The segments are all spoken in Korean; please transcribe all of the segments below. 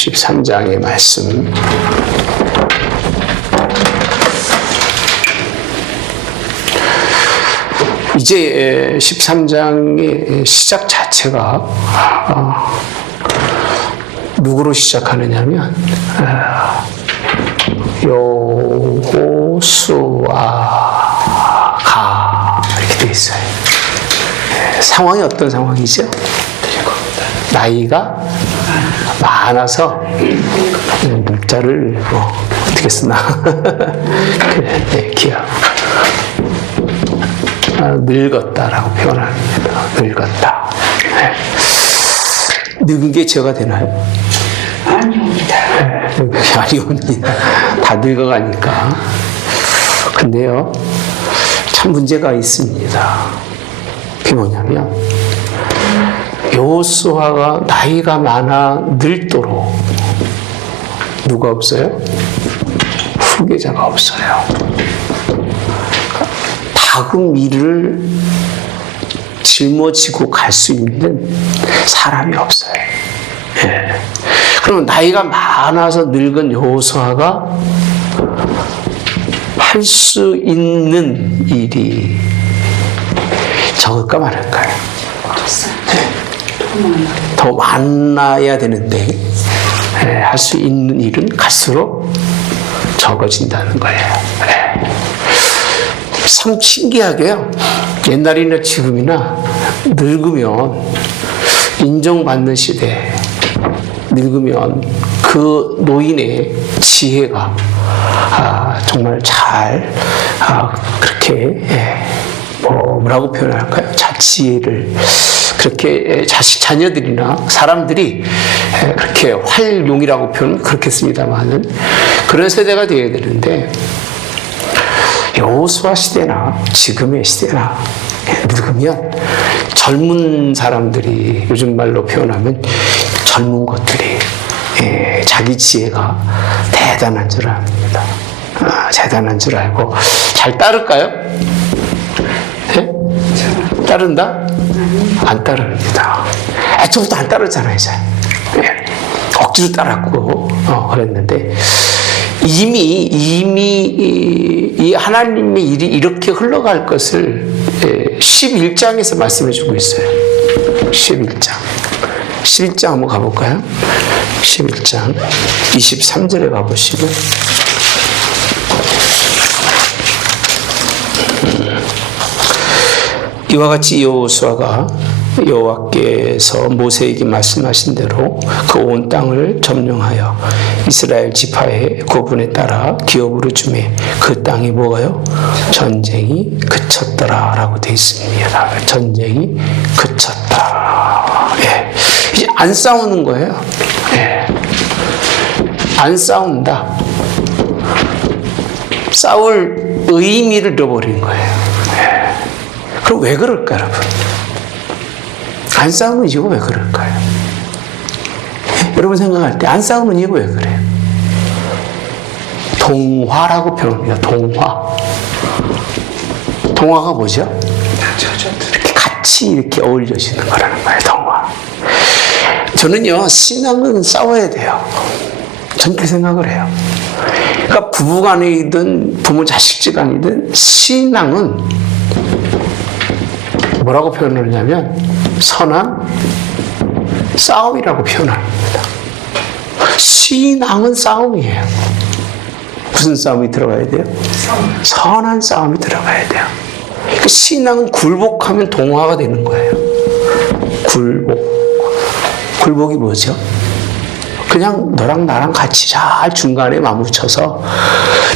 13장의 말씀. 이제 13장의 시작 자체가 누구로 시작하느냐면 여호수아가 이렇게 되어 있어요. 상황이 어떤 상황이죠? 나이가 많아서 문자를 어떻게 쓰나 그래, 네, 기억. 늙었다라고 표현합니다. 늙었다. 네. 늙은 게 죄가 되나요? 아니옵니다. 네, 아니옵니다. 다 늙어가니까. 근데요, 참 문제가 있습니다. 그게 뭐냐면, 여호수아가 나이가 많아 늙도록 누가 없어요? 후계자가 없어요. 다음 일을 짊어지고 갈 수 있는 사람이 없어요. 예. 그러면 나이가 많아서 늙은 여호수아가 할 수 있는 일이 적을까 많을까요? 더 많아야 되는데 할 수 있는 일은 갈수록 적어진다는 거예요. 참 신기하게요. 옛날이나 지금이나 늙으면 인정받는 시대, 늙으면 그 노인의 지혜가 정말 잘 그렇게 뭐라고 표현할까요? 지혜를 그렇게 자녀들이나 사람들이 그렇게 활용이라고 표현은 그렇겠습니다만은 그런 세대가 되어야 되는데 여호수아 시대나 지금의 시대나 늙으면 젊은 사람들이 요즘 말로 표현하면 젊은 것들이 자기 지혜가 대단한 줄 압니다. 대단한 줄 알고 잘 따를까요? 네? 따른다? 안 따릅니다. 애초부터 안 따르잖아요, 이제. 억지로 따랐고 그랬는데 이미 이 하나님의 일이 이렇게 흘러갈 것을 11장에서 말씀해 주고 있어요. 11장. 11장 한번 가볼까요? 11장 23절에 가보시면 이와 같이 여호수아가 여호와께서 모세에게 말씀하신 대로 그 온 땅을 점령하여 이스라엘 지파의 구분에 따라 기업으로 주매 그 땅이 뭐가요? 전쟁이 그쳤더라 라고 되어 있습니다. 전쟁이 그쳤다. 예. 이제 안 싸우는 거예요. 예. 안 싸운다. 싸울 의미를 잃어버린 거예요. 예. 그럼 왜 그럴까, 여러분? 안 싸우는 이유가 왜 그럴까요? 여러분 생각할 때 안 싸우는 이유가 왜 그래요? 동화라고 표현합니다. 동화. 동화가 뭐죠? 이렇게 같이 이렇게 어울려지는 거라는 거예요. 동화. 저는요, 신앙은 싸워야 돼요. 저는 그렇게 생각을 해요. 그러니까 부부간이든 부모 자식지간이든 신앙은 뭐라고 표현을 하냐면 선한 싸움이라고 표현합니다. 신앙은 싸움이에요. 무슨 싸움이 들어가야 돼요? 선한 싸움이 들어가야 돼요. 그러니까 신앙은 굴복하면 동화가 되는 거예요. 굴복이 뭐죠? 그냥 너랑 나랑 같이 잘 중간에 맞붙여서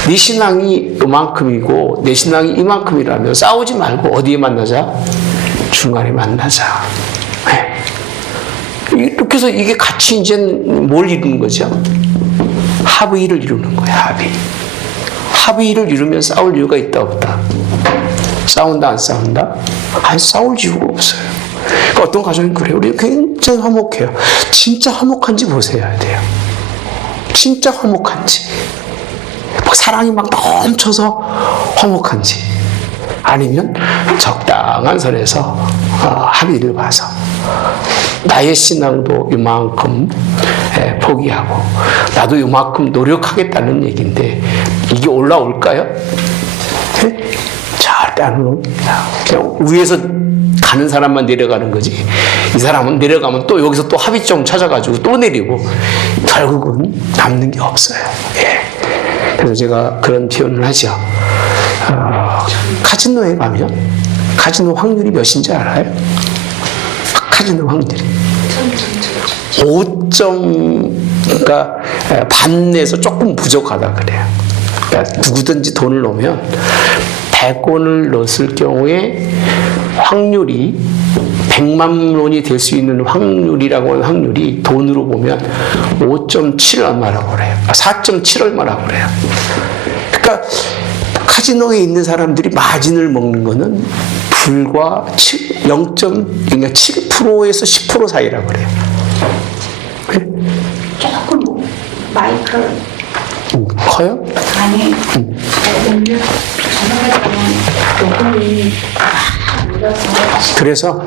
네 신앙이 이만큼이고 내 신앙이 이만큼이라면 싸우지 말고 어디에 만나자? 중간에 만나자. 네. 이렇게 해서 이게 같이 이제 뭘 이루는 거죠? 합의를 이루는 거예요. 합의를 이루면 싸울 이유가 있다 없다? 싸운다 안 싸운다? 안 싸울 이유가 없어요. 그러니까 어떤 가정이 그래요. 우리 굉장히 화목해요. 진짜 화목한지 보셔야 돼요. 진짜 화목한지. 막 사랑이 막 넘쳐서 화목한지. 아니면 적당한 선에서 합의를 봐서 나의 신앙도 이만큼 포기하고 나도 요만큼 노력하겠다는 얘기인데 이게 올라올까요? 네? 절대 안 올라옵니다. 그냥 위에서 가는 사람만 내려가는 거지. 이 사람은 내려가면 또 여기서 또 합의점 찾아가지고 또 내리고 결국은 남는 게 없어요. 예. 그래서 제가 그런 표현을 하죠. 카지노에 가면 카지노 확률이 몇인지 알아요? 카지노 확률이 5점, 그러니까 반에서 조금 부족하다 그래요. 그러니까 누구든지 돈을 넣으면 100원을 넣었을 경우에 확률이 100만 원이 될 수 있는 확률이라고 하는 확률이 돈으로 보면 5.7 얼마라고 그래요. 4.7 얼마라고 그래요. 그러니까 카지노에 있는 사람들이 마진을 먹는 거는 불과 0.7%에서 10% 사이라고 그래요. 조금 마이크 커요? 안에 음료 전화가 녹음이 그래서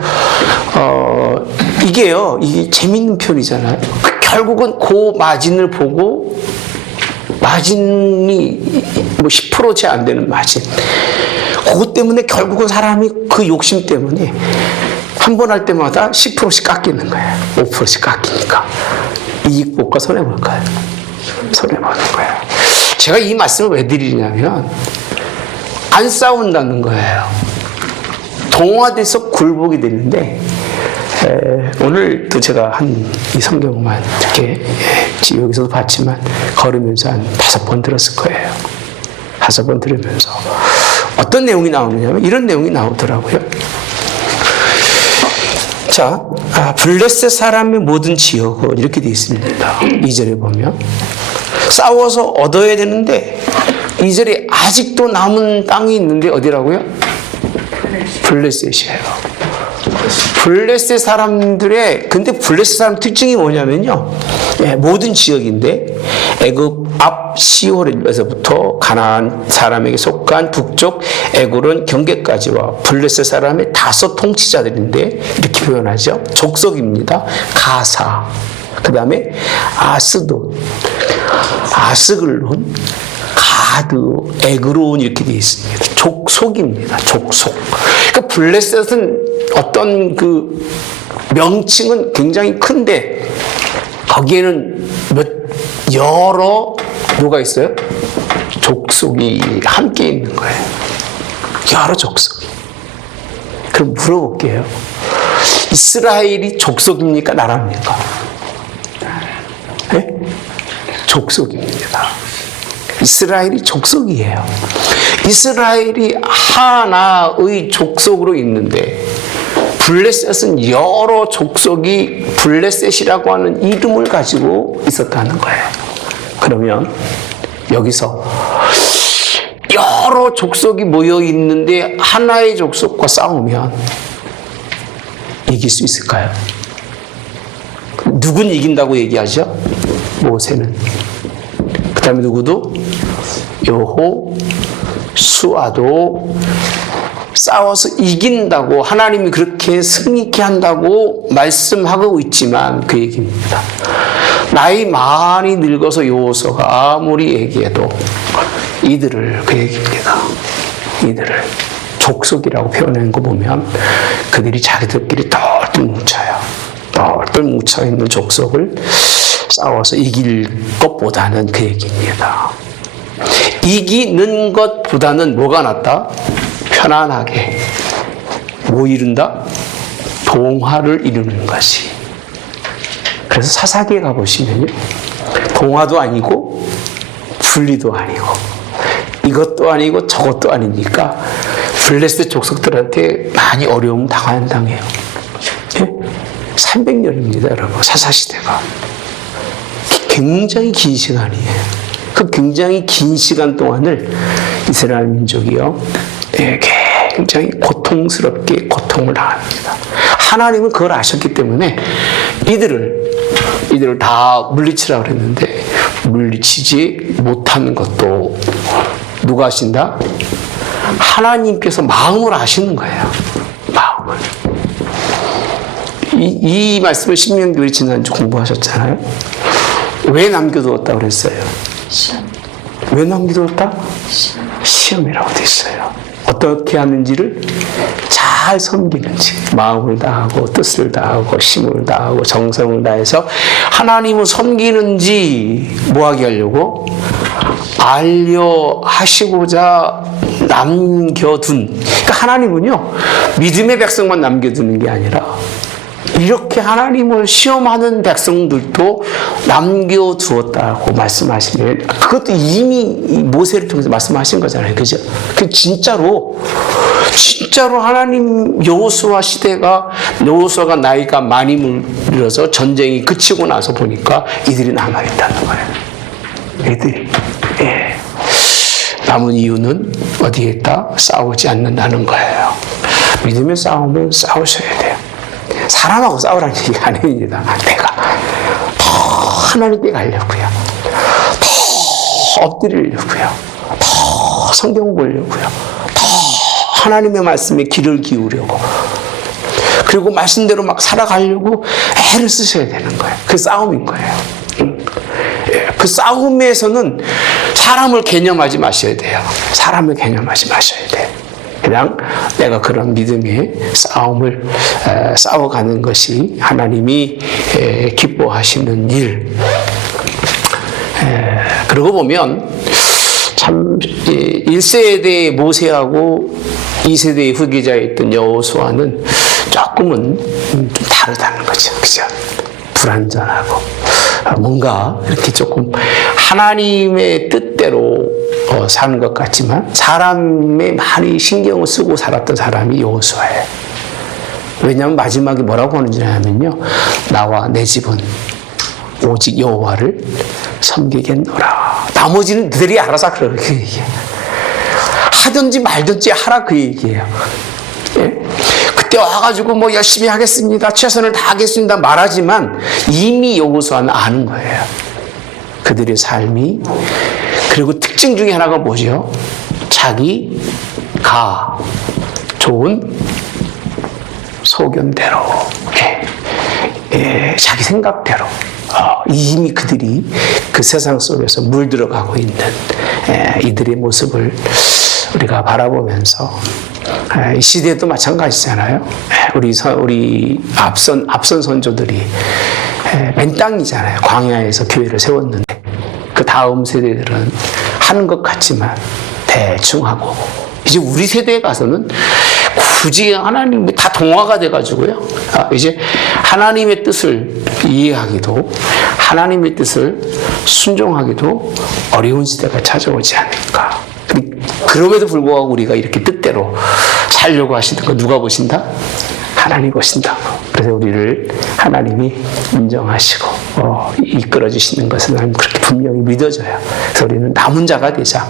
이게요, 이게 재밌는 표현이잖아요. 결국은 그 마진을 보고 마진이 뭐 10%채 안 되는 마진. 그것 때문에 결국은 사람이 그 욕심 때문에 한 번 할 때마다 10%씩 깎이는 거예요. 5%씩 깎이니까. 이익 볼까 손해 볼까요? 손해 보는 거예요. 제가 이 말씀을 왜 드리냐면 안 싸운다는 거예요. 동화돼서 굴복이 되는데 오늘도 제가 한 이 성경만 이렇게 여기서도 봤지만 걸으면서 한 5번 들었을 거예요. 5번 들으면서 어떤 내용이 나오느냐면 이런 내용이 나오더라고요. 자, 블레셋 사람의 모든 지역은 이렇게 되어 있습니다. 2절에 보면 싸워서 얻어야 되는데 2절에 아직도 남은 땅이 있는데 어디라고요? 블레셋이에요. 블레셋 사람들의, 근데 블레셋 사람 특징이 뭐냐면요. 모든 지역인데 애굽 앞 시홀에서부터 가나안 사람에게 속한 북쪽 에굴은 경계까지와 블레셋 사람의 5 통치자들인데 이렇게 표현하죠. 족속입니다. 가사, 그 다음에 아스돈, 아스글론, 가드, 에그론 이렇게 되어 있습니다. 족속입니다. 족속. 그러니까 블레셋은 어떤 그 명칭은 굉장히 큰데 거기에는 여러 뭐가 있어요? 족속이 함께 있는 거예요. 여러 족속이. 그럼 물어볼게요. 이스라엘이 족속입니까? 나라입니까? 네? 족속입니다. 이스라엘이 족속이에요. 이스라엘이 하나의 족속으로 있는데 블레셋은 여러 족속이 블레셋이라고 하는 이름을 가지고 있었다는 거예요. 그러면 여기서 여러 족속이 모여 있는데 하나의 족속과 싸우면 이길 수 있을까요? 누군 이긴다고 얘기하죠? 모세는. 그 다음에 누구도? 여호 수아도 싸워서 이긴다고 하나님이 그렇게 승리케 한다고 말씀하고 있지만 그 얘기입니다. 나이 많이 늙어서 여호수아가 아무리 얘기해도 이들을 그 얘기입니다. 이들을 족속이라고 표현하는 거 보면 그들이 자기들끼리 똘똘 뭉쳐요. 똘똘 뭉쳐있는 족속을 싸워서 이길 것보다는 그 얘기입니다. 이기는 것보다는 뭐가 낫다? 편안하게 뭐 이룬다? 동화를 이루는 것이. 그래서 사사기에 가보시면요, 동화도 아니고 분리도 아니고 이것도 아니고 저것도 아니니까 블레셋 족속들한테 많이 어려움 당해요. 300년입니다, 여러분. 사사시대가 굉장히 긴 시간이에요. 그 굉장히 긴 시간 동안을 이스라엘 민족이요, 굉장히 고통스럽게 고통을 당합니다. 하나님은 그걸 아셨기 때문에 이들을 다 물리치라고 그랬는데 물리치지 못하는 것도 누가 아신다? 하나님께서 마음을 아시는 거예요. 마음을. 이 말씀을 신명기 우리 지난주 공부하셨잖아요. 왜 남겨두었다고 그랬어요? 시험. 왜 남겨두었다? 시험. 시험이라고 돼 있어요. 어떻게 하는지를 잘 섬기는지, 마음을 다하고 뜻을 다하고 힘을 다하고 정성을 다해서 하나님을 섬기는지 뭐하게 하려고? 알려 하시고자 남겨둔. 그러니까 하나님은요, 믿음의 백성만 남겨두는 게 아니라 이렇게 하나님을 시험하는 백성들도 남겨두었다고 말씀하시면, 그것도 이미 모세를 통해서 말씀하신 거잖아요. 그죠? 그 진짜로 하나님 여호수아 시대가, 여호수아가 나이가 많이 물려서 전쟁이 그치고 나서 보니까 이들이 남아있다는 거예요. 이들이. 예. 남은 이유는 어디에 있다? 싸우지 않는다는 거예요. 믿음의 싸움은 싸우셔야 돼요. 사람하고 싸우라는 얘기 아닙니다. 내가 더 하나님께 가려고요. 더 엎드리려고요. 더 성경 보려고요. 더 하나님의 말씀에 귀를 기울이려고. 그리고 말씀대로 막 살아가려고 애를 쓰셔야 되는 거예요. 그 싸움인 거예요. 그 싸움에서는 사람을 개념하지 마셔야 돼요. 사람을 개념하지 마셔야 돼요. 그냥 내가 그런 믿음의 싸움을 싸워가는 것이 하나님이 기뻐하시는 일. 그러고 보면 참 1세대의 모세하고 2세대의 후계자였던 여호수아는 조금은 좀 다르다는 거죠. 그죠? 불완전하고 뭔가 이렇게 조금 하나님의 뜻대로 사는 것 같지만 사람의 많이 신경을 쓰고 살았던 사람이 여호수아예요. 왜냐하면 마지막에 뭐라고 하는지 하면요, 나와 내 집은 오직 여호와를 섬기겠노라. 나머지는 너희들이 알아서 그렇게 얘기해요. 하든지 말든지 하라, 그 얘기예요. 예? 그때 와가지고 뭐 열심히 하겠습니다, 최선을 다하겠습니다 말하지만 이미 여호수아는 아는 거예요. 그들의 삶이. 그리고 특징 중에 하나가 뭐죠? 자기가 좋은 소견대로, 자기 생각대로 이미 그들이 그 세상 속에서 물들어가고 있는 이들의 모습을 우리가 바라보면서, 이 시대도 마찬가지잖아요. 우리 앞선 선조들이 맨 땅이잖아요. 광야에서 교회를 세웠는데 그 다음 세대들은 하는 것 같지만 대충 하고, 이제 우리 세대에 가서는 굳이 하나님 다 동화가 돼가지고요. 이제 하나님의 뜻을 이해하기도, 하나님의 뜻을 순종하기도 어려운 시대가 찾아오지 않을까. 그럼에도 불구하고 우리가 이렇게 뜻대로 살려고 하시는 거 누가 보신다? 하나님 보신다고. 그래서 우리를 하나님이 인정하시고 이끌어 주시는 것을 나는 그렇게 분명히 믿어져요. 그래서 우리는 남은 자가 되자.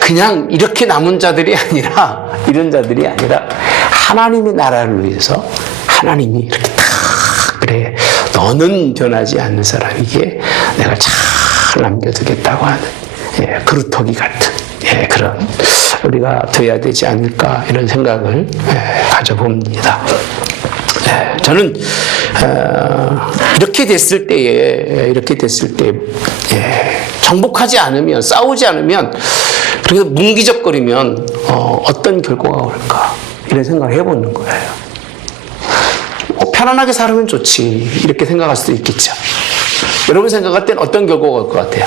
그냥 이렇게 남은 자들이 아니라, 이런 자들이 아니라 하나님의 나라를 위해서 하나님이 이렇게 딱, 그래 너는 변하지 않는 사람에게 내가 잘 남겨두겠다고 하는 그루터기 같은 그런 우리가 돼야 되지 않을까, 이런 생각을 가져봅니다. 저는 이렇게 됐을 때에 정복하지 않으면, 싸우지 않으면, 그래서 뭉기적거리면 어떤 결과가 올까, 이런 생각을 해보는 거예요. 편안하게 살면 좋지, 이렇게 생각할 수도 있겠죠. 여러분 생각할 땐 어떤 결과가 올 것 같아요?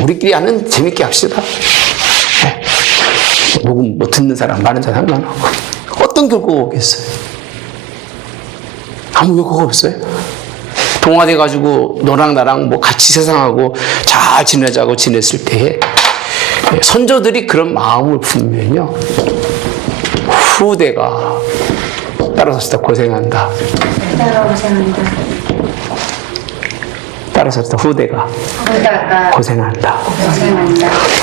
우리끼리 하는 재밌게 합시다. 녹음 뭐 듣는 사람, 많은 사람 상관없고. 어떤 결과가 오겠어요? 아무 결과가 없어요. 동화돼가지고 너랑 나랑 뭐 같이 세상하고 잘 지내자고 지냈을 때에 선조들이 그런 마음을 품으면요, 후대가 따라서 다 고생한다. 따라서 다 후대가 고생한다.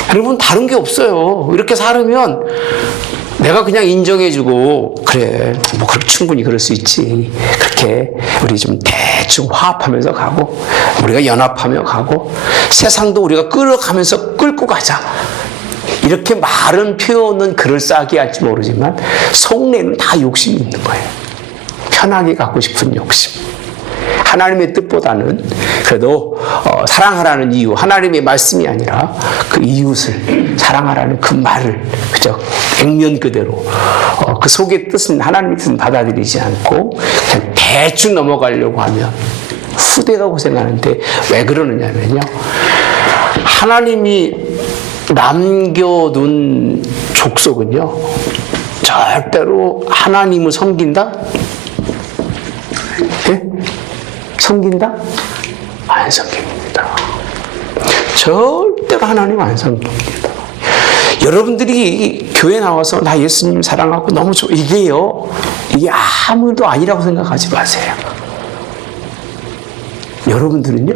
여러분, 다른 게 없어요. 이렇게 살으면 내가 그냥 인정해주고, 그래, 뭐 충분히 그럴 수 있지, 그렇게 우리 좀 대충 화합하면서 가고, 우리가 연합하며 가고, 세상도 우리가 끌어가면서 끌고 가자, 이렇게 말은 표현은 그럴싸하게 할지 모르지만 속내는 다 욕심이 있는 거예요. 편하게 갖고 싶은 욕심. 하나님의 뜻보다는 그래도 사랑하라는 이유, 하나님의 말씀이 아니라 그 이웃을 사랑하라는 그 말을 그저 액면 그대로 그 속의 뜻은 하나님의 뜻은 받아들이지 않고 그냥 대충 넘어가려고 하면 후대가 고생하는데 왜 그러느냐면요. 하나님이 남겨둔 족속은요. 절대로 하나님을 섬긴다? 예? 섬긴다? 안 섬깁니다. 절대로 하나님 안 섬깁니다. 여러분들이 교회 나와서 나 예수님 사랑하고 너무 좋아. 이게요. 이게 아무도 아니라고 생각하지 마세요. 여러분들은요.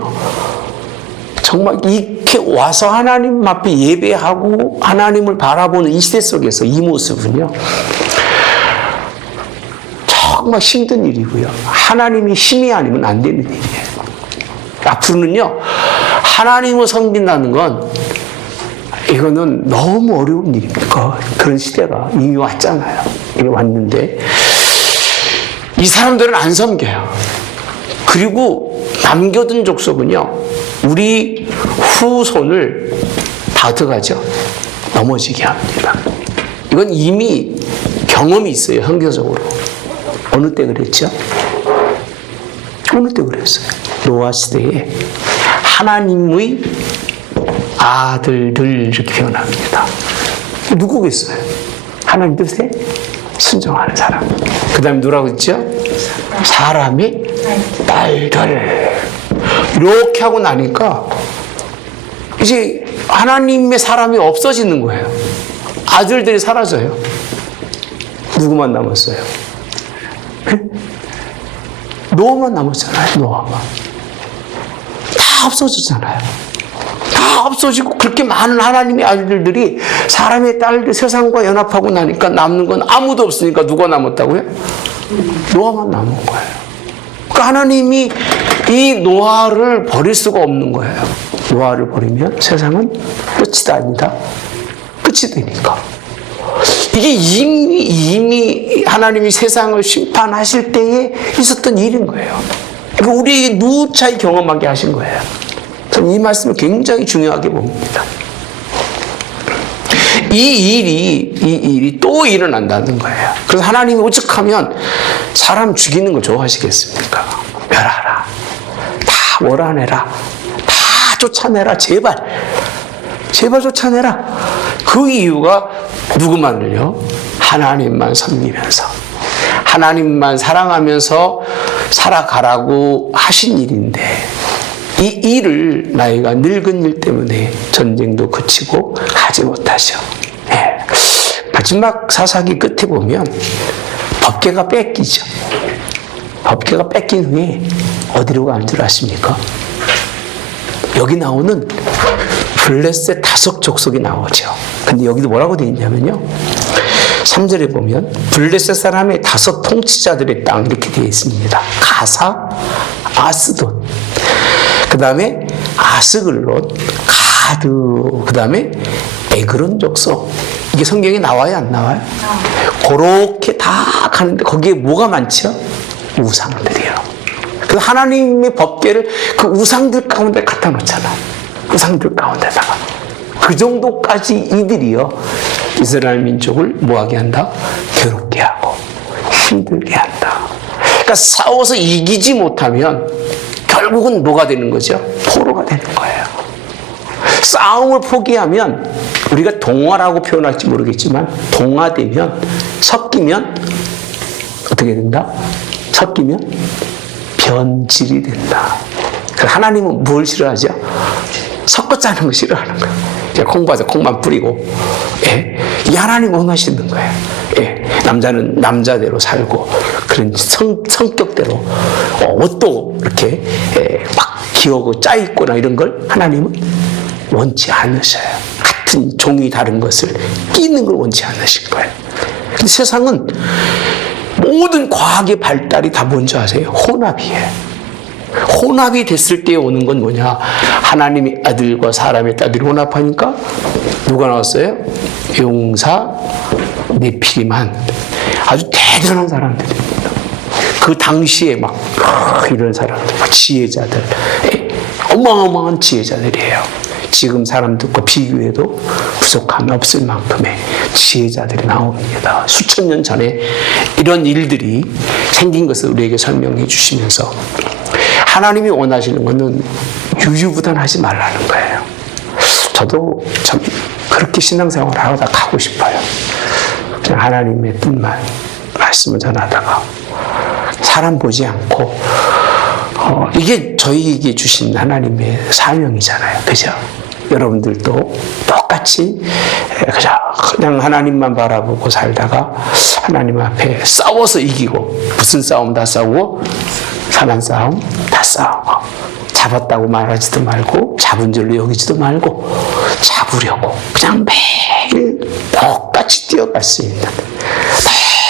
정말 이렇게 와서 하나님 앞에 예배하고 하나님을 바라보는 이 시대 속에서 이 모습은요. 정말 힘든 일이고요. 하나님이 힘이 아니면 안 되는 일이에요. 앞으로는요. 하나님을 섬긴다는 건 이거는 너무 어려운 일입니다. 그런 시대가 이미 왔잖아요. 이미 왔는데 이 사람들은 안 섬겨요. 그리고 남겨둔 족속은요. 우리 후손을 다 어떡하죠? 넘어지게 합니다. 이건 이미 경험이 있어요. 선교적으로. 어느 때 그랬죠? 어느 때 그랬어요? 노아 시대에 하나님의 아들들 이렇게 표현합니다. 누구겠어요? 하나님 뜻에 순종하는 사람. 그 다음에 누구라고 했죠? 사람의 딸들. 이렇게 하고 나니까 이제 하나님의 사람이 없어지는 거예요. 아들들이 사라져요. 누구만 남았어요? 노아만 남았잖아요. 노아만. 다 없어졌잖아요. 다 없어지고 그렇게 많은 하나님의 아들들이 사람의 딸들 세상과 연합하고 나니까 남는 건 아무도 없으니까 누가 남았다고요? 노아만 남은 거예요. 그러니까 하나님이 이 노아를 버릴 수가 없는 거예요. 노아를 버리면 세상은 끝이다 아니다. 끝이 되니까. 이게 이미 하나님이 세상을 심판하실 때에 있었던 일인 거예요. 그러니까 우리에게 누차히 경험하게 하신 거예요. 저는 이 말씀을 굉장히 중요하게 봅니다. 이 일이 또 일어난다는 거예요. 그래서 하나님이 오죽하면 사람 죽이는 걸 좋아하시겠습니까? 멸하라. 다 몰아내라. 다 쫓아내라. 제발 쫓아내라. 그 이유가 누구만을요? 하나님만 섬기면서 하나님만 사랑하면서 살아가라고 하신 일인데 이 일을 나이가 늙은 일 때문에 전쟁도 그치고 하지 못하셔. 네. 마지막 사사기 끝에 보면 법궤가 뺏기죠. 법궤가 뺏긴 후에 어디로 간 줄 아십니까? 여기 나오는 블레셋 5 족속이 나오죠. 근데 여기도 뭐라고 되어 있냐면요. 3절에 보면 블레셋 사람의 5 통치자들의 땅 이렇게 되어 있습니다. 가사, 아스돈, 그 다음에 아스글론, 가드, 그 다음에 에그론 족속. 이게 성경에 나와요, 안 나와요? 그렇게 다 가는데 거기에 뭐가 많죠? 우상들이요. 그 하나님의 법궤를 그 우상들 가운데 갖다 놓잖아. 우상들 가운데다가. 그 정도까지 이들이요. 이스라엘 민족을 뭐하게 한다? 괴롭게 하고 힘들게 한다. 그러니까 싸워서 이기지 못하면 결국은 뭐가 되는 거죠? 포로가 되는 거예요. 싸움을 포기하면 우리가 동화라고 표현할지 모르겠지만 동화되면 섞이면 어떻게 된다? 섞이면 변질이 된다. 하나님은 뭘 싫어하죠? 섞어 짜는 거 싫어하는 거예요. 콩 봐서 콩만 뿌리고. 예. 이 하나님 원하시는 거예요. 예. 남자는 남자대로 살고 그런 성격대로 옷도 이렇게 막 기어고 짜있거나 이런 걸 하나님은 원치 않으셔요. 같은 종이 다른 것을 끼는 걸 원치 않으신 거예요. 근데 세상은 모든 과학의 발달이 다 뭔지 아세요? 혼합이에요. 혼합이 됐을 때 오는 건 뭐냐? 하나님의 아들과 사람의 딸들이 혼합하니까 누가 나왔어요? 용사, 네피리만. 아주 대단한 사람들입니다. 그 당시에 막 이런 사람들, 지혜자들, 어마어마한 지혜자들이에요. 지금 사람들과 비교해도 부족함이 없을 만큼의 지혜자들이 나옵니다. 수천 년 전에 이런 일들이 생긴 것을 우리에게 설명해 주시면서 하나님이 원하시는 것은 유유부단하지 말라는 거예요. 저도 참 그렇게 신앙생활을 하다 가고 싶어요. 그냥 하나님의 뜻만 말씀을 전하다가 사람 보지 않고 이게 저희에게 주신 하나님의 사명이잖아요. 그죠? 여러분들도 똑같이 그냥 하나님만 바라보고 살다가 하나님 앞에 싸워서 이기고, 무슨 싸움 다 싸우고, 사랑 싸움 다 싸우고, 잡았다고 말하지도 말고 잡은 줄로 여기지도 말고 잡으려고 그냥 매일 똑같이 뛰어갈 수 있는,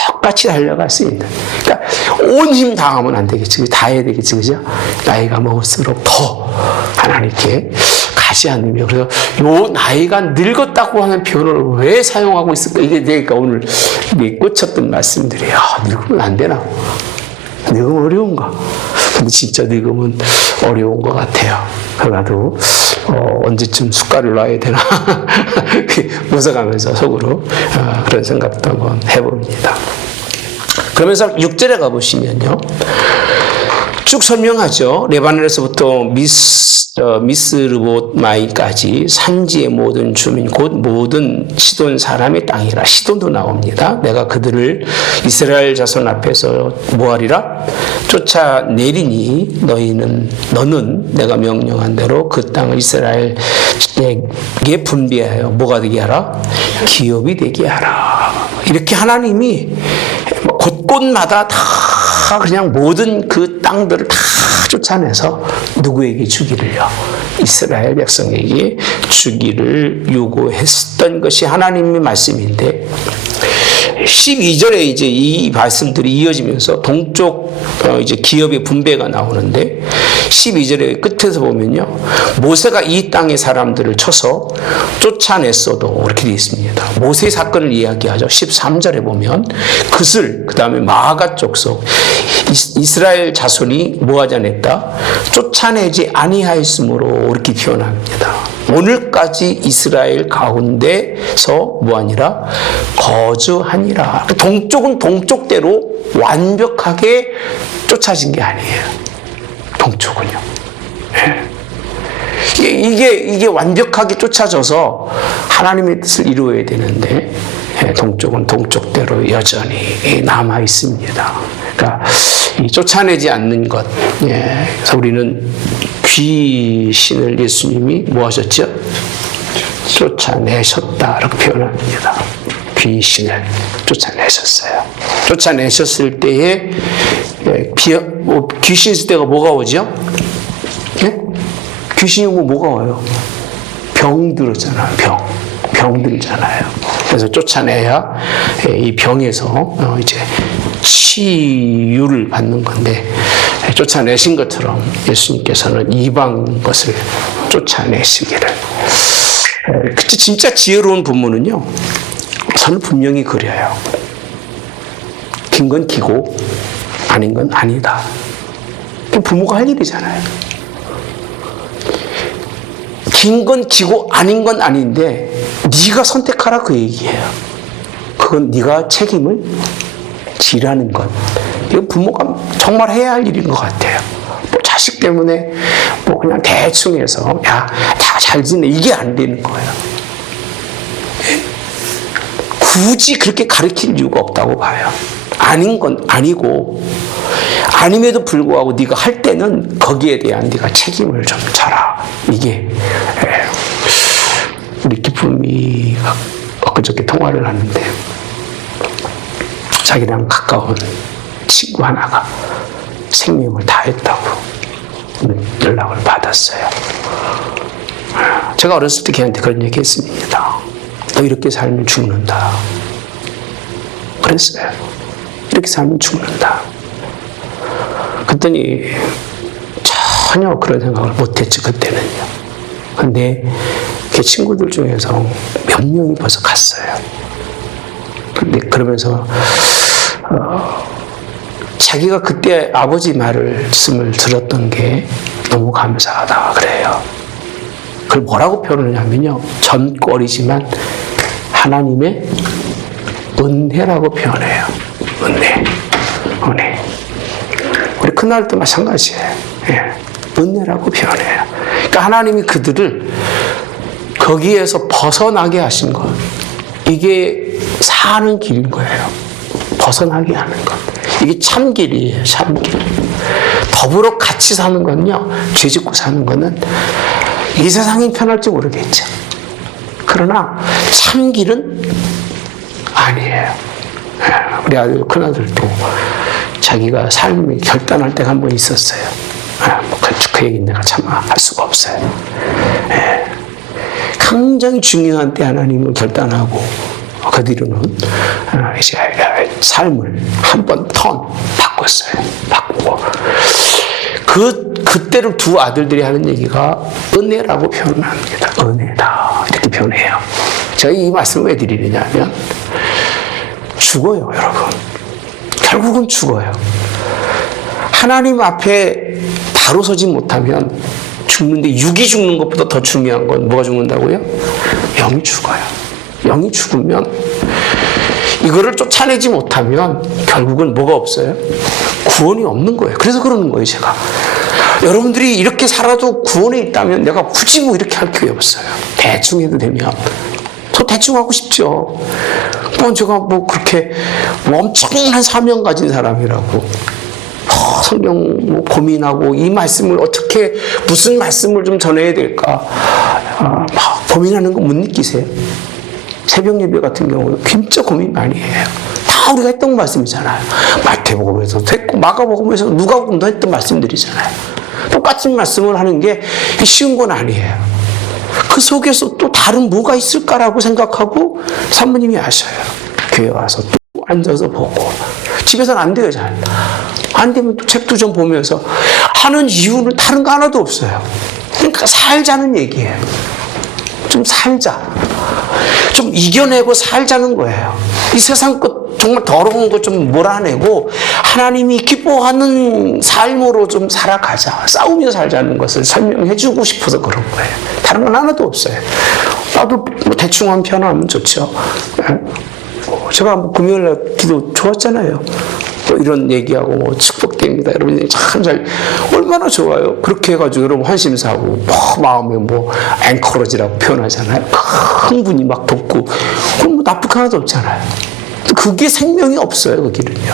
똑같이 달려갈 수 있는, 그러니까 온 힘 다하면 안 되겠지, 다 해야 되겠지, 그죠? 나이가 먹을수록 더 하나님께 가지 않으며, 그래서 요 나이가 늙었다고 하는 표현을 왜 사용하고 있을까? 이게 내가 오늘 꽂혔던 말씀들이, 늙으면 안 되나? 늙으면 어려운가? 근데 진짜 늙으면 어려운 것 같아요. 그래도 언제쯤 숟가락을 놔야 되나 웃어가면서 속으로 그런 생각도 한번 해봅니다. 그러면서 6절에 가보시면요, 쭉 설명하죠. 레바논에서부터 미스르봇마이까지 산지의 모든 주민 곧 모든 시돈 사람의 땅이라. 시돈도 나옵니다. 내가 그들을 이스라엘 자손 앞에서 뭐하리라? 쫓아내리니 너는 내가 명령한 대로 그 땅을 이스라엘에게 분배하여 뭐가 되게 하라? 기업이 되게 하라. 이렇게 하나님이 곳곳마다 다 그냥 모든 그 땅들을 다 쫓아내서 누구에게 주기를요? 이스라엘 백성에게 주기를 요구했던 것이 하나님의 말씀인데, 12절에 이제 이 말씀들이 이어지면서 동쪽 이제 기업의 분배가 나오는데, 12절의 끝에서 보면요, 모세가 이 땅의 사람들을 쳐서 쫓아냈어도 이렇게 되어 있습니다. 모세 사건을 이야기하죠. 13절에 보면 그슬, 그 다음에 마아가 족속, 이스라엘 자손이 뭐하지 않았다? 쫓아내지 아니하였으므로 이렇게 표현합니다. 오늘까지 이스라엘 가운데서 뭐하니라? 거주하니라. 동쪽은 동쪽대로 완벽하게 쫓아진 게 아니에요. 동쪽은요. 이게 완벽하게 쫓아져서 하나님의 뜻을 이루어야 되는데, 동쪽은 동쪽대로 여전히 남아 있습니다. 그러니까 이 쫓아내지 않는 것. 그래서 우리는 귀신을 예수님이 뭐 하셨죠? 쫓아내셨다. 이렇게 표현합니다. 귀신을 쫓아내셨어요. 쫓아내셨을 때에 귀신 있을 때가 뭐가 오죠? 귀신이 오면 뭐가 와요? 병 들었잖아요. 병 들잖아요. 그래서 쫓아내야 이 병에서 이제 치유를 받는 건데, 쫓아내신 것처럼 예수님께서는 이방 것을 쫓아내시기를. 그때 진짜 지혜로운 부모는요, 선을 분명히 그려요. 긴 건 기고 아닌 건 아니다. 부모가 할 일이잖아요. 긴 건 기고 아닌 건 아닌데 네가 선택하라, 그 얘기예요. 그건 네가 책임을 지라는 것. 이건 부모가 정말 해야 할 일인 것 같아요. 뭐 자식 때문에 뭐 그냥 대충 해서 다 잘 지내, 이게 안 되는 거예요. 굳이 그렇게 가르칠 이유가 없다고 봐요. 아닌 건 아니고, 아님에도 불구하고 네가 할 때는 거기에 대한 네가 책임을 좀 져라. 이게 우리 기쁨이가 엊그저께 통화를 하는데, 자기랑 가까운 친구 하나가 생명을 다했다고 연락을 받았어요. 제가 어렸을 때 걔한테 그런 얘기 했습니다. 너 이렇게 살면 죽는다. 그랬어요. 이렇게 살면 죽는다. 그랬더니 전혀 그런 생각을 못했지, 그때는요. 근데 걔 친구들 중에서 몇 명이 벌써 갔어요. 근데 그러면서 자기가 그때 아버지 말씀을 들었던 게 너무 감사하다 그래요. 그걸 뭐라고 표현하냐면요. 전거리지만 하나님의 은혜라고 표현해요. 은혜. 우리 큰아들도 마찬가지예요. 예. 은혜라고 표현해요. 그러니까 하나님이 그들을 거기에서 벗어나게 하신 것. 이게 사는 길인 거예요. 벗어나게 하는 것. 이게 참길이에요. 참길. 더불어 같이 사는 건요. 죄 짓고 사는 거는 이 세상이 편할지 모르겠죠. 그러나 참길은 아니에요. 우리 아들, 큰아들도 자기가 삶이 결단할 때가 한 번 있었어요. 그 얘기는 내가 참 할 수가 없어요. 굉장히 중요한 때 하나님을 결단하고 그 뒤로는 이제 삶을 한 번 턴 바꿨어요. 바꾸고 그때를 두 아들들이 하는 얘기가 은혜라고 표현합니다. 은혜다 이렇게 표현해요. 제가 이 말씀을 왜 드리느냐면 죽어요, 여러분. 결국은 죽어요. 하나님 앞에 바로 서지 못하면 죽는데 육이 죽는 것보다 더 중요한 건 뭐가 죽는다고요? 영이 죽어요. 영이 죽으면 이거를 쫓아내지 못하면 결국은 뭐가 없어요? 구원이 없는 거예요. 그래서 그러는 거예요, 제가. 여러분들이 이렇게 살아도 구원에 있다면 내가 굳이 뭐 이렇게 할 필요 없어요. 대충 해도 되면. 저 대충 하고 싶죠. 제가 뭐 그렇게 엄청난 사명 가진 사람이라고. 성경 뭐 고민하고 이 말씀을 어떻게 무슨 말씀을 좀 전해야 될까 고민하는 거 못 느끼세요? 새벽 예배 같은 경우는 진짜 고민 많이 해요. 다 우리가 했던 말씀이잖아요. 마태복음에서도 했고 마가복음에서 누가복음도 했던 말씀들이잖아요. 똑같은 말씀을 하는 게 쉬운 건 아니에요. 그 속에서 또 다른 뭐가 있을까라고 생각하고 사모님이 아셔요. 교회 와서 또 앉아서 보고 집에서는 안 돼요, 잘. 안 되면 또 책도 좀 보면서 하는 이유는 다른 거 하나도 없어요. 그러니까 살자는 얘기예요. 좀 살자. 좀 이겨내고 살자는 거예요. 이 세상 것 정말 더러운 거 좀 몰아내고 하나님이 기뻐하는 삶으로 좀 살아가자. 싸우며 살자는 것을 설명해주고 싶어서 그런 거예요. 다른 건 하나도 없어요. 나도 뭐 대충 한 편하면 좋죠. 제가 뭐 금요일날 기도 좋았잖아요. 뭐 이런 얘기하고 뭐 축복됩니다. 여러분 참 잘 얼마나 좋아요. 그렇게 해가지고 여러분 환심사하고 뭐 마음에 뭐 앵커러지라고 표현하잖아요. 흥분이 막 돋고 그럼 뭐 나쁠 거 하나도 없잖아요. 그게 생명이 없어요. 그 길은요.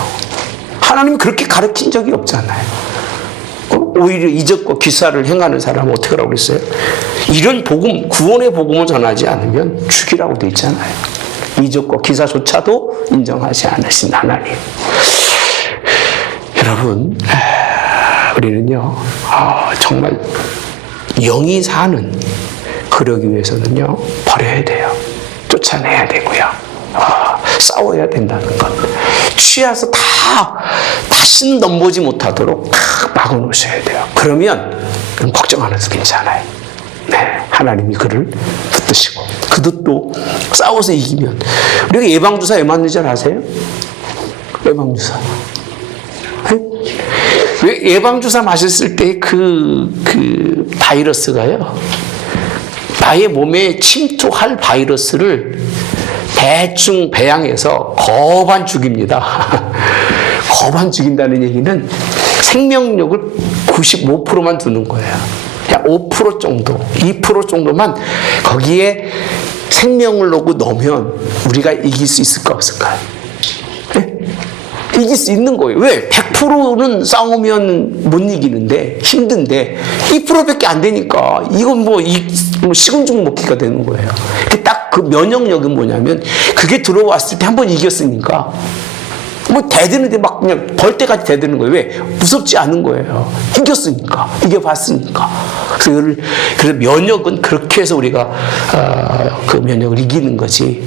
하나님이 그렇게 가르친 적이 없잖아요. 오히려 이적과 기사를 행하는 사람은 어떻게 하라고 그랬어요? 이런 복음, 구원의 복음을 전하지 않으면 죽이라고 돼 있잖아요. 이적과 기사조차도 인정하지 않으신 하나님. 여러분, 우리는요, 정말 영이 사는 그러기 위해서는요, 버려야 돼요. 쫓아내야 되고요. 싸워야 된다는 것. 취해서 다시는 넘보지 못하도록 다 막아놓으셔야 돼요. 그러면 걱정 안 해도 괜찮아요. 네, 하나님이 그를 붙드시고 그도 또 싸워서 이기면 우리가 예방주사 왜 맞는 줄 아세요? 예방주사. 왜 예방주사 맞았을 때 그 바이러스가요, 나의 몸에 침투할 바이러스를 대충 배양해서 거반 죽입니다. 거반 죽인다는 얘기는 생명력을 95%만 두는 거예요. 그냥 5% 정도, 2% 정도만 거기에 생명을 넣으면 우리가 이길 수 있을까 없을까요? 네? 이길 수 있는 거예요. 왜? 100%는 싸우면 못 이기는데 힘든데 2%밖에 안 되니까 이건 뭐 식은죽 먹기가 되는 거예요. 딱 그 면역력은 뭐냐면 그게 들어왔을 때 한 번 이겼으니까 뭐 대드는데 막 그냥 벌 때까지 대드는 거예요. 왜? 무섭지 않은 거예요. 이겼으니까, 이겨봤으니까. 그래서 면역은 그렇게 해서 우리가 그 면역을 이기는 거지.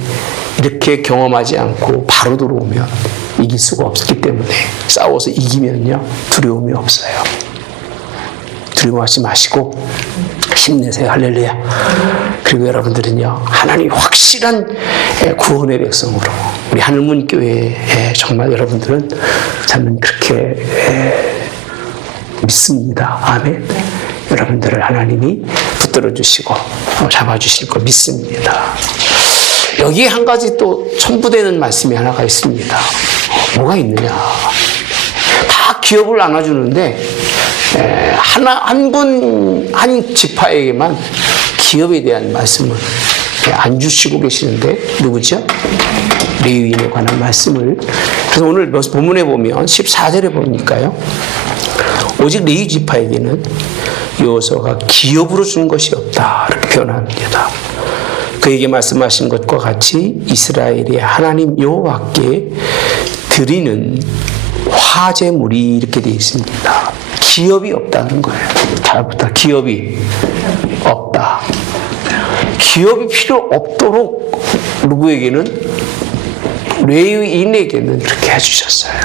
이렇게 경험하지 않고 바로 들어오면 이길 수가 없기 때문에 싸워서 이기면요 두려움이 없어요. 두려워하지 마시고 힘내세요. 할렐루야. 그리고 여러분들은요 하나님이 확실히 확실한 구원의 백성으로 우리 하늘문 교회에 정말 여러분들은 저는 그렇게 믿습니다. 아멘. 여러분들을 하나님이 붙들어 주시고 잡아주실 거 믿습니다. 여기에 한 가지 또 첨부되는 말씀이 하나가 있습니다. 뭐가 있느냐? 다 기업을 나눠주는데 한 지파에게만 기업에 대한 말씀을 안 주시고 계시는데 누구죠? 레위인에 관한 말씀을. 그래서 오늘 본문에 보면 14절에 보니까요. 오직 레위 지파에게는 여호수아가 기업으로 준 것이 없다 이렇게 표현합니다. 그에게 말씀하신 것과 같이 이스라엘의 하나님 여호와께 드리는 화제물이 이렇게 되어 있습니다. 기업이 없다는 거예요. 잘부터 기업이 없다. 기업이 필요 없도록 누구에게는 레위인에게는 그렇게 해주셨어요.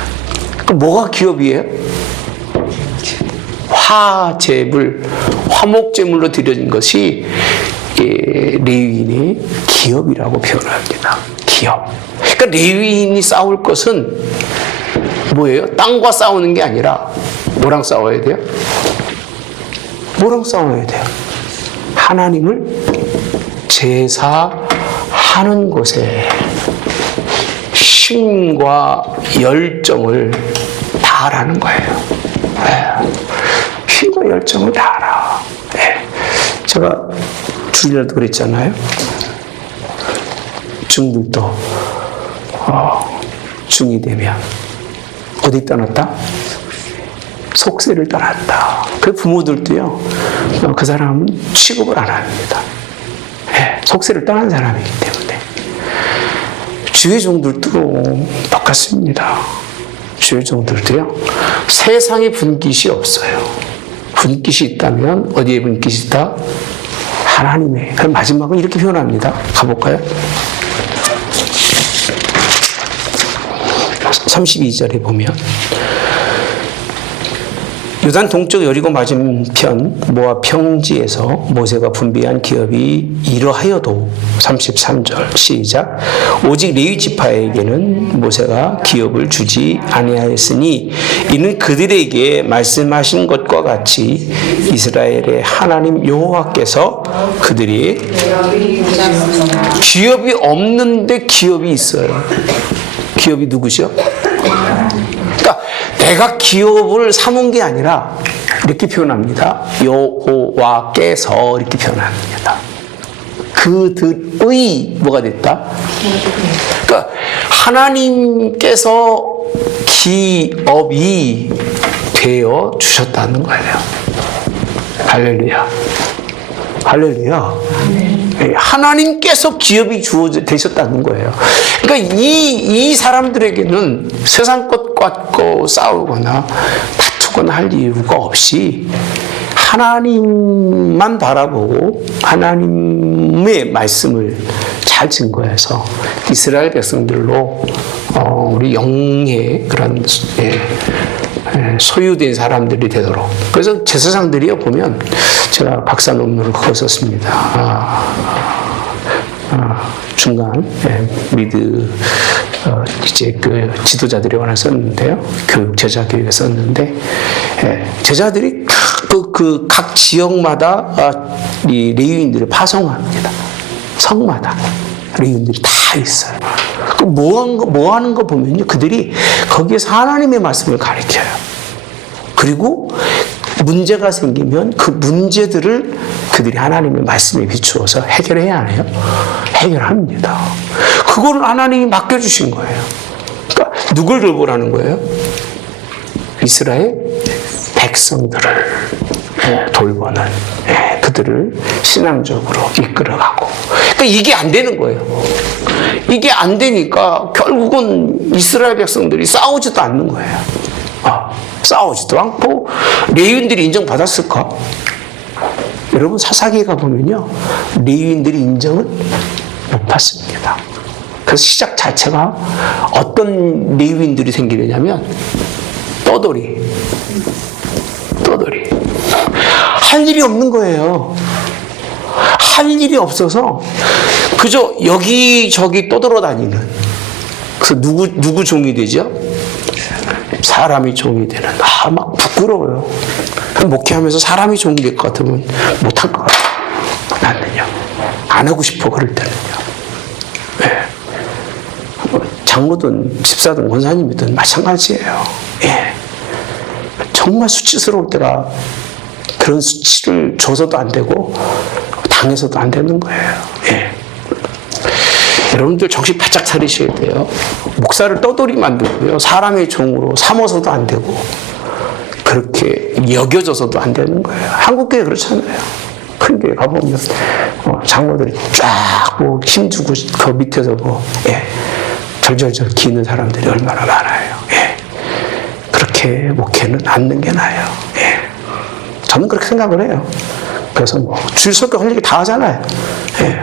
그럼 뭐가 기업이에요? 화제물, 화목제물로 드려진 것이 레위인의 기업이라고 표현합니다. 기업. 그러니까 레위인이 싸울 것은 뭐예요? 땅과 싸우는 게 아니라 뭐랑 싸워야 돼요? 뭐랑 싸워야 돼요? 하나님을 제사하는 것에 힘과 열정을 다하라는 거예요. 힘과 열정을 다하라. 제가 주일날도 그랬잖아요. 중들도 중이 되면 어디 떠났다? 속세를 떠났다. 그 부모들도요, 그 사람은 취급을 안 합니다. 속세를 떠난 사람이기 때문에. 주의 종들도 똑같습니다. 주의 종들도요, 세상에 분깃이 없어요. 분깃이 있다면 어디에 분깃이 있다? 하나님의. 그럼 마지막은 이렇게 표현합니다. 가볼까요? 32절에 보면 요단 동쪽 여리고 맞은편 모압 평지에서 모세가 분배한 기업이 이러하여도 33절 시작 오직 레위 지파에게는 모세가 기업을 주지 아니하였으니 이는 그들에게 말씀하신 것과 같이 이스라엘의 하나님 여호와께서 그들이 기업이 없는데 기업이 있어요. 기업이 누구죠? 그러니까 내가 기업을 삼은 게 아니라 이렇게 표현합니다. 여호와께서 이렇게 표현합니다. 그들의 뭐가 됐다? 그러니까 하나님께서 기업이 되어 주셨다는 거예요. 할렐루야. 할렐루야. 하나님께서 기업이 되셨다는 거예요. 그러니까 이 사람들에게는 세상 것 갖고 싸우거나 다투거나 할 이유가 없이 하나님만 바라보고 하나님의 말씀을 잘 증거해서 이스라엘 백성들로 우리 영의 그런 소유된 사람들이 되도록. 그래서 제사장들이요 보면 제가 박사 논문을 그거 썼습니다. 중간 미드 이제 그 지도자들이 하나 썼는데요. 제자 교육에 썼는데 제자들이 그 각 지역마다 이 레위인들을 파송합니다. 성마다 레위인들이 다 있어요. 뭐 하는 거 보면요. 그들이 거기에서 하나님의 말씀을 가르쳐요. 그리고 문제가 생기면 그 문제들을 그들이 하나님의 말씀에 비추어서 해결해야 하네요. 해결합니다. 그거를 하나님이 맡겨주신 거예요. 그러니까 누굴 돌보라는 거예요? 이스라엘 백성들을 돌보는 그들을 신앙적으로 이끌어가고. 그러니까 이게 안 되는 거예요. 이게 안 되니까 결국은 이스라엘 백성들이 싸우지도 않는 거예요. 싸우지도 않고 레위인들이 인정받았을까? 여러분 사사기에 가보면요. 레위인들이 인정을 못 받습니다. 그래서 시작 자체가 어떤 레위인들이 생기느냐면 떠돌이. 할 일이 없는 거예요. 할 일이 없어서 그저 여기저기 떠돌아다니는. 그래서 누구 종이 되죠? 사람이 종이 되는. 막 부끄러워요. 목회하면서 사람이 종이 될 것 같으면 못할 것 같아요. 나는요. 안 하고 싶어, 그럴 때는요. 네. 장로든 집사든 권사님이든 마찬가지예요. 예. 정말 수치스러울 때가 그런 수치를 줘서도 안 되고 당해서도 안 되는 거예요. 예. 여러분들 정신 바짝 차리셔야 돼요. 목사를 떠돌이 만들고요. 사람의 종으로 삼아서도 안 되고 그렇게 여겨져서도 안 되는 거예요. 한국교회 그렇잖아요. 큰 교회 가보면 장로들이 쫙 뭐 힘주고 그 밑에서 절절절 기는 사람들이 얼마나 많아요. 예. 그렇게 목회는 않는 게 나아요. 예. 저는 그렇게 생각을 해요. 그래서 주일 설교 할 얘기 다 하잖아요. 예.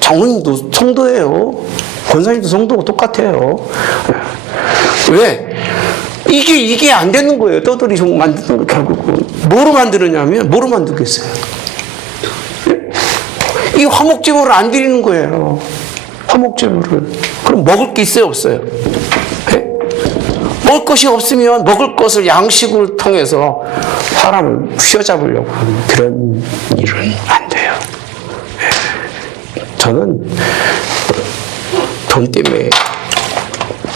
장로님도 성도예요. 권사님도 성도고 똑같아요. 예. 왜? 이게 안 되는 거예요. 떠돌이 종 만드는 거 결국은. 뭐로 만드느냐면, 뭐로 만들겠어요? 이 화목제물을 안 드리는 거예요. 화목제물을. 그럼 먹을 게 있어요, 없어요? 네? 먹을 것이 없으면 먹을 것을 양식을 통해서 사람을 휘어잡으려고 하는 그런 일은 안 돼요. 네. 저는 돈 때문에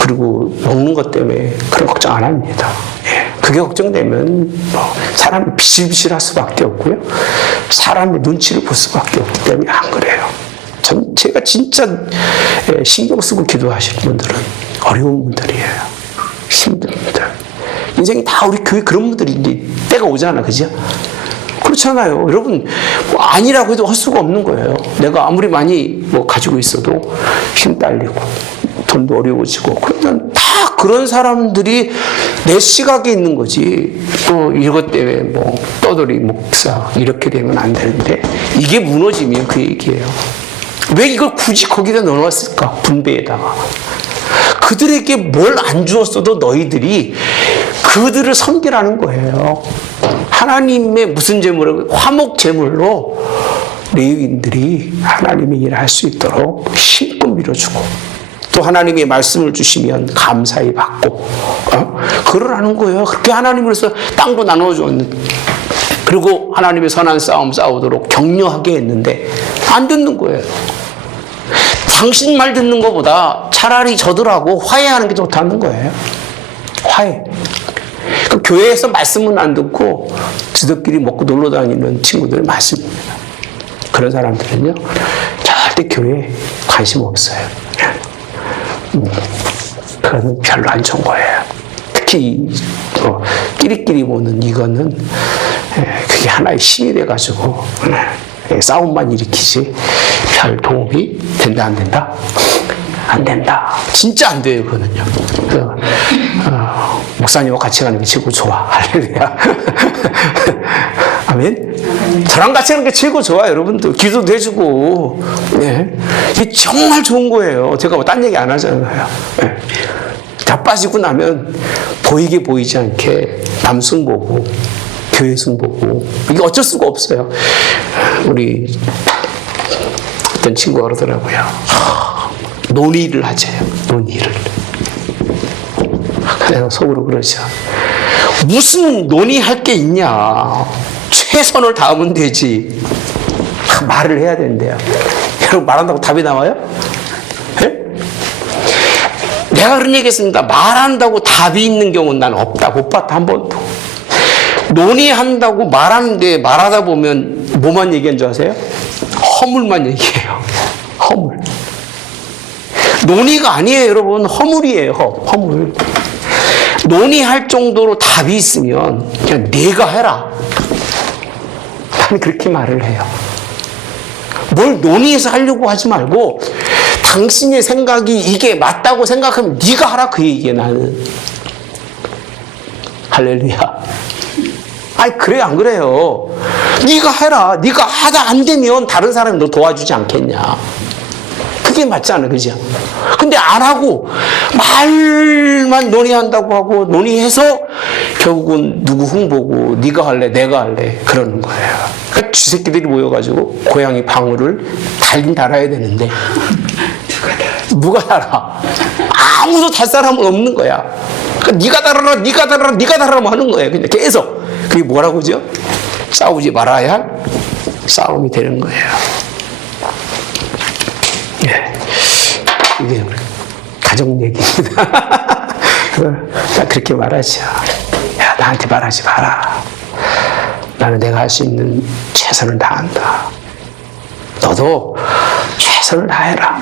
그리고 먹는 것 때문에 그런 걱정 안 합니다. 예. 그게 걱정되면 사람이 비실비실할 수밖에 없고요. 사람의 눈치를 볼 수밖에 없기 때문에 안 그래요. 제가 진짜 신경 쓰고 기도하시는 분들은 어려운 분들이에요. 힘든 분들. 인생이 다 우리 교회 그런 분들이 이제 때가 오잖아, 그죠? 그렇잖아요. 여러분, 아니라고 해도 할 수가 없는 거예요. 내가 아무리 많이 가지고 있어도 힘 딸리고, 돈도 어려워지고, 그러면 다 그런 사람들이 내 시각에 있는 거지. 또 이것 때문에 떠돌이 목사, 이렇게 되면 안 되는데, 이게 무너지면 그 얘기예요. 왜 이걸 굳이 거기다 넣어놨을까? 분배에다가. 그들에게 뭘 안 주었어도 너희들이 그들을 섬기라는 거예요. 하나님의 무슨 제물을 화목 제물로 레위인들이 하나님의 일을 할 수 있도록 힘껏 밀어주고 또 하나님의 말씀을 주시면 감사히 받고 그러라는 거예요. 그렇게 하나님으로서 땅도 나눠줬는데 그리고 하나님의 선한 싸움 싸우도록 격려하게 했는데 안 듣는 거예요. 당신 말 듣는 것보다 차라리 저들하고 화해하는 게 좋다는 거예요. 화해. 그 교회에서 말씀은 안 듣고 지들끼리 먹고 놀러 다니는 친구들이 많습니다. 그런 사람들은요, 절대 교회에 관심 없어요. 그건 별로 안 좋은 거예요. 특히 끼리끼리 모는 이거는 그게 하나의 힘이 돼가지고 싸움만 일으키지 별 도움이 된다 안 된다? 안 된다. 진짜 안 돼요, 그거는요. 목사님과 같이 가는 게 최고 좋아. 할렐루야. 아멘. 저랑 같이 하는 게 최고 좋아, 여러분들. 기도도 해주고. 네. 이게 정말 좋은 거예요. 제가 딴 얘기 안 하잖아요. 네. 다 빠지고 나면 보이게 보이지 않게 남승 보고, 교회 승 보고. 이게 어쩔 수가 없어요. 우리 어떤 친구가 그러더라고요. 논의를 하재요. 논의를. 그래서 속으로 그러죠. 무슨 논의할 게 있냐. 최선을 다하면 되지. 말을 해야 된대요. 여러분 말한다고 답이 나와요? 네? 내가 그런 얘기 했습니다. 말한다고 답이 있는 경우는 난 없다. 못 봤다 한 번도. 논의한다고 말하는데 말하다 보면 뭐만 얘기한 줄 아세요? 허물만 얘기해요. 허물. 논의가 아니에요, 여러분. 허물이에요, 허물. 논의할 정도로 답이 있으면 그냥 네가 해라. 나는 그렇게 말을 해요. 뭘 논의해서 하려고 하지 말고 당신의 생각이 이게 맞다고 생각하면 네가 하라 그 얘기예요, 나는. 할렐루야. 아니 그래요, 안 그래요? 네가 해라. 네가 하다 안 되면 다른 사람이 너 도와주지 않겠냐. 그게 맞잖아, 그죠? 근데 안 하고 말만 논의한다고 하고 논의해서 결국은 누구 흉보고 네가 할래 내가 할래 그러는 거예요. 그러니까 쥐새끼들이 모여가지고 고양이 방울을 달긴 달아야 되는데 누가 달아? 아무도 달 사람은 없는 거야. 그러니까 네가 달아라 네가 달아라 네가 달아라 하는 거예요. 그냥 계속. 그게 뭐라고죠? 싸우지 말아야 할 싸움이 되는 거예요. 예. 이게 가족 얘기입니다. 그렇게 말하죠. 야, 나한테 말하지 마라. 나는 내가 할 수 있는 최선을 다한다. 너도 최선을 다해라.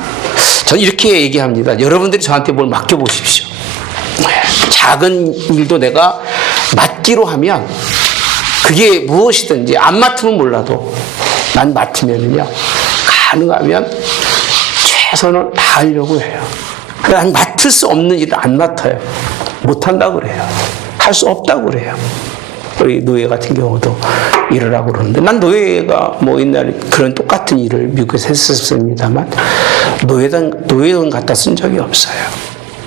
저는 이렇게 얘기합니다. 여러분들이 저한테 뭘 맡겨보십시오. 작은 일도 내가 맡기로 하면 그게 무엇이든지 안 맡으면 몰라도 난 맡으면은요 가능하면 최선을 다하려고 해요. 난 맡을 수 없는 일을 안 맡아요. 못한다고 그래요. 할 수 없다고 그래요. 우리 노예 같은 경우도 일을 하고 그러는데 난 노예가 뭐 옛날에 그런 똑같은 일을 미국에서 했었습니다만 노예돈 갖다 쓴 적이 없어요.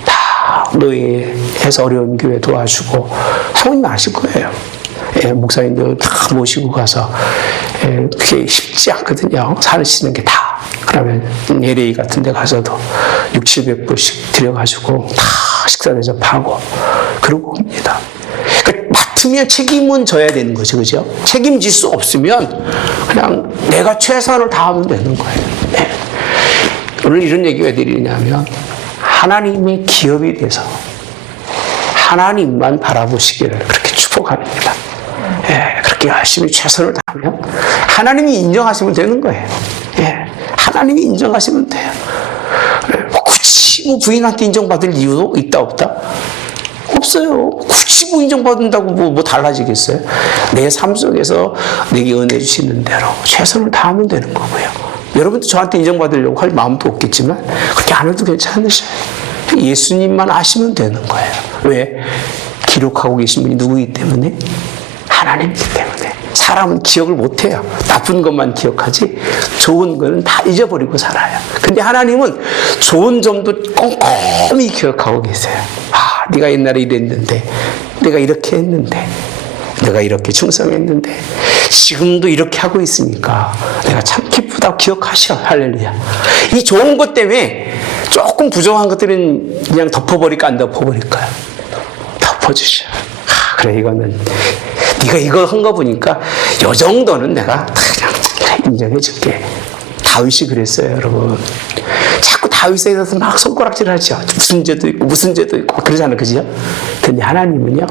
다 노예해서 어려운 교회 도와주고 성우님 아실 거예요. 예, 목사님들 다 모시고 가서 그게 쉽지 않거든요. 사시는 게 다. 그러면 LA 같은 데 가서도 600~700불씩 들여가지고 다 식사 대접하고 그러고 옵니다. 그러니까 맡으면 책임은 져야 되는 거죠. 그죠? 책임질 수 없으면 그냥 내가 최선을 다하면 되는 거예요. 네. 오늘 이런 얘기 왜 드리냐면 하나님의 기업이 돼서 하나님만 바라보시기를 그렇게 축복합니다. 예, 그렇게 열심히 최선을 다하면 하나님이 인정하시면 되는 거예요. 예, 하나님이 인정하시면 돼요. 굳이 뭐 부인한테 인정받을 이유도 있다 없다? 없어요. 굳이 뭐 인정받는다고 뭐 달라지겠어요? 내 삶 속에서 내게 은혜 주시는 대로 최선을 다하면 되는 거고요. 여러분도 저한테 인정받으려고 할 마음도 없겠지만 그렇게 안 해도 괜찮으셔요. 예수님만 아시면 되는 거예요. 왜? 기록하고 계신 분이 누구이기 때문에? 하나님이기 때문에. 사람은 기억을 못해요. 나쁜 것만 기억하지 좋은 거는 다 잊어버리고 살아요. 근데 하나님은 좋은 점도 꼼꼼히 기억하고 계세요. 아, 네가 옛날에 이랬는데 내가 이렇게 했는데 내가 이렇게 충성했는데 지금도 이렇게 하고 있으니까 내가 참 기쁘다고 기억하셔. 할렐루야. 이 좋은 것 때문에 조금 부정한 것들은 그냥 덮어버릴까 안 덮어버릴까요? 덮어주셔. 아, 그래 이거는 네가 이거 한 거 보니까 요 정도는 내가 그냥 인정해 줄게. 다윗이 그랬어요, 여러분. 자꾸 다윗에 대해서 막 손가락질 하죠. 무슨 죄도 있고 무슨 죄도 있고 그러잖아요, 그죠? 근데 하나님은요,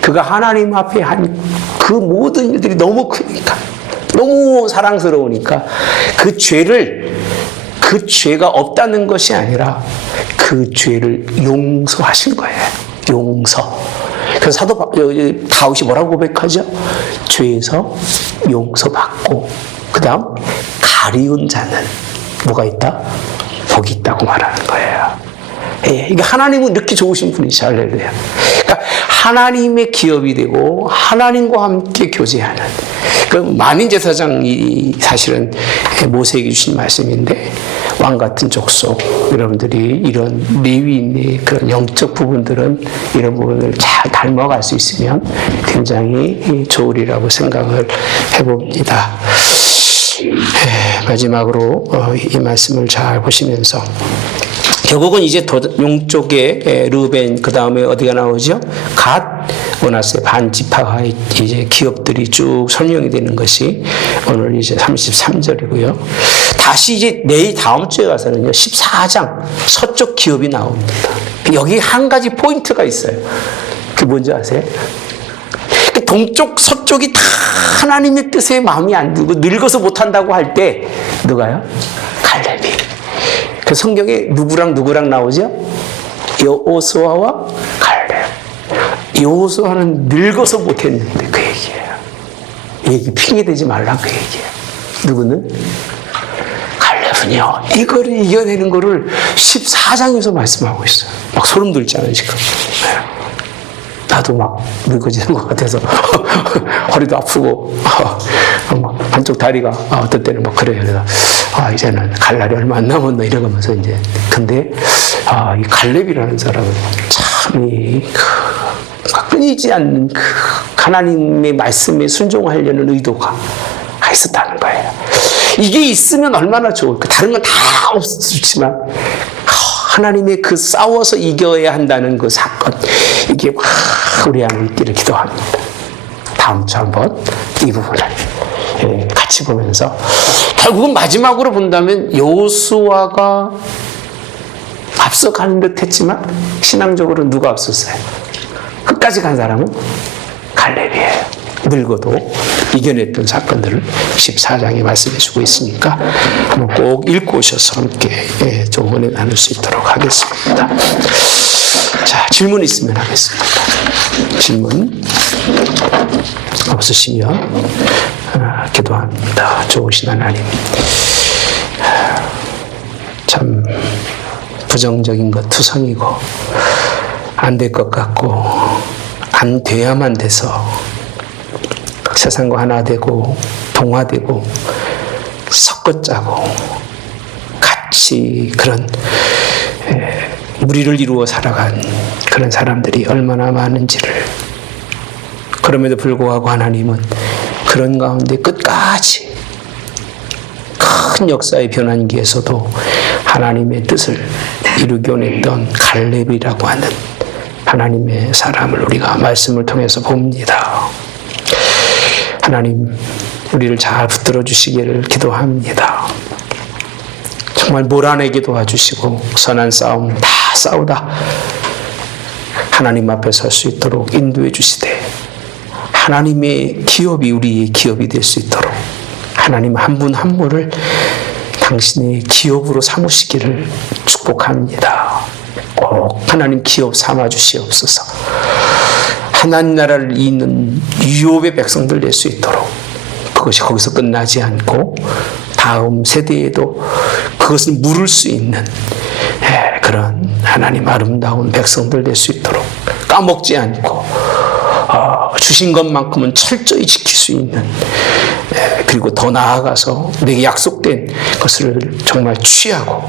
그가 하나님 앞에 한 그 모든 일들이 너무 크니까, 너무 사랑스러우니까 그 죄가 없다는 것이 아니라 그 죄를 용서하신 거예요. 용서. 그래서 사도 다윗이 뭐라고 고백하죠? 죄에서 용서받고 그 다음 가리운 자는 뭐가 있다? 복이 있다고 말하는 거예요. 예, 이게 하나님은 이렇게 좋으신 분이시죠. 할렐루야. 그러니까 하나님의 기업이 되고 하나님과 함께 교제하는 그 만인제사장이 사실은 모세에게 주신 말씀인데 왕 같은 족속 여러분들이 이런 레위인의 그런 영적 부분들은 이런 부분을 잘 닮아갈 수 있으면 굉장히 좋으리라고 생각을 해봅니다. 마지막으로 이 말씀을 잘 보시면서 결국은 이제 용쪽에 르벤 그 다음에 어디가 나오죠? 갓, 므낫세 반지파가 이제 기업들이 쭉 설명이 되는 것이 오늘 이제 33절이고요. 다시 이제 내일 다음 주에 가서는요 14장 서쪽 기업이 나옵니다. 여기 한 가지 포인트가 있어요. 그게 뭔지 아세요? 동쪽 서쪽이 다 하나님의 뜻에 마음이 안 들고 늙어서 못한다고 할 때 누가요? 갈렙이. 그 성경에 누구랑 나오죠? 여호수아와 갈렙. 여호수아는 늙어서 못했는데 그 얘기예요. 얘기 핑계대지 말라 그 얘기예요. 누구는? 갈렙은요. 이거를 이겨내는 거를 14장에서 말씀하고 있어요. 막 소름 돋잖아요 지금. 나도 막 늙어지는 것 같아서 허리도 아프고 한쪽 다리가 어떨 때는 막 그래요. 그래서 이제는 갈 날이 얼마 안 남았나 이러면서 이제 근데 이 갈렙이라는 사람은 참 끊이지 않는 그 하나님의 말씀에 순종하려는 의도가 있었다는 거예요. 이게 있으면 얼마나 좋을까. 다른 건 다 없었지만 하나님의 그 싸워서 이겨야 한다는 그 사건, 이게 우리 안에 있기를 기도합니다. 다음 주 한번 이 부분을 같이 보면서 결국은 마지막으로 본다면 여호수아가 앞서가는 듯 했지만 신앙적으로 누가 앞섰어요? 끝까지 간 사람은 갈렙이에요. 늙어도 이겨냈던 사건들을 14장에 말씀해 주고 있으니까 한번 꼭 읽고 오셔서 함께 좀 은혜 나눌 수 있도록 하겠습니다. 자, 질문 있으면 하겠습니다. 질문 없으시면 기도합니다. 좋으신 하나님, 참 부정적인 것 투성이고 안 될 것 같고 안 돼야만 돼서 세상과 하나 되고 동화되고 섞어짜고 같이 그런 무리를 이루어 살아간 그런 사람들이 얼마나 많은지를, 그럼에도 불구하고 하나님은 그런 가운데 끝까지 큰 역사의 변환기에서도 하나님의 뜻을 이루겨냈던 갈렙이라고 하는 하나님의 사람을 우리가 말씀을 통해서 봅니다. 하나님, 우리를 잘 붙들어 주시기를 기도합니다. 정말 몰아내게 도와주시고 선한 싸움 다 싸우다 하나님 앞에 설 수 있도록 인도해 주시되, 하나님의 기업이 우리의 기업이 될 수 있도록 하나님 한 분 한 분을 당신의 기업으로 삼으시기를 축복합니다. 꼭 하나님 기업 삼아 주시옵소서. 하나님 나라를 잇는 유업의 백성들 될 수 있도록, 그것이 거기서 끝나지 않고 다음 세대에도 그것을 물을 수 있는 그런 하나님 아름다운 백성들 될 수 있도록 까먹지 않고 주신 것만큼은 철저히 지킬 수 있는, 그리고 더 나아가서 내게 약속된 것을 정말 취하고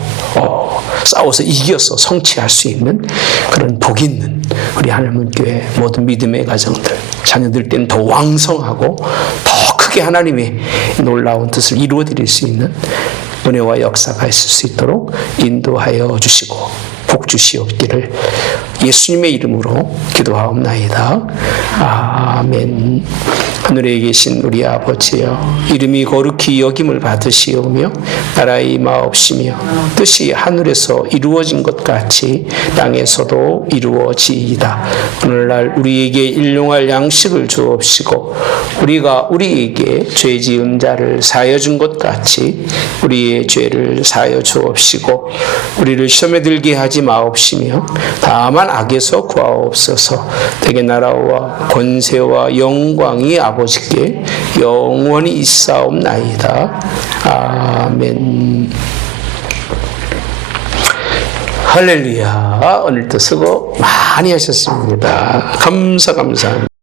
싸워서 이겨서 성취할 수 있는 그런 복 있는 우리 하늘문교회 모든 믿음의 가정들, 자녀들 때는 더 왕성하고 더 크게 하나님의 놀라운 뜻을 이루어 드릴 수 있는 은혜와 역사가 있을 수 있도록 인도하여 주시고 복 주시옵기를 예수님의 이름으로 기도하옵나이다. 아멘. 하늘에 계신 우리 아버지여, 이름이 거룩히 여김을 받으시오며 나라의 임하옵시며 뜻이 하늘에서 이루어진 것 같이 땅에서도 이루어지이다. 오늘날 우리에게 일용할 양식을 주옵시고 우리가 우리에게 죄 지은 자를 사하여 준 것 같이 우리의 죄를 사하여 주옵시고 우리를 시험에 들게 하지 마옵시며 다만 악에서 구하옵소서. 대개 나라와 권세와 영광이 아버지께 영원히 있사옵나이다. 아멘. 할렐루야. 오늘도 수고 많이 하셨습니다. 감사합니다.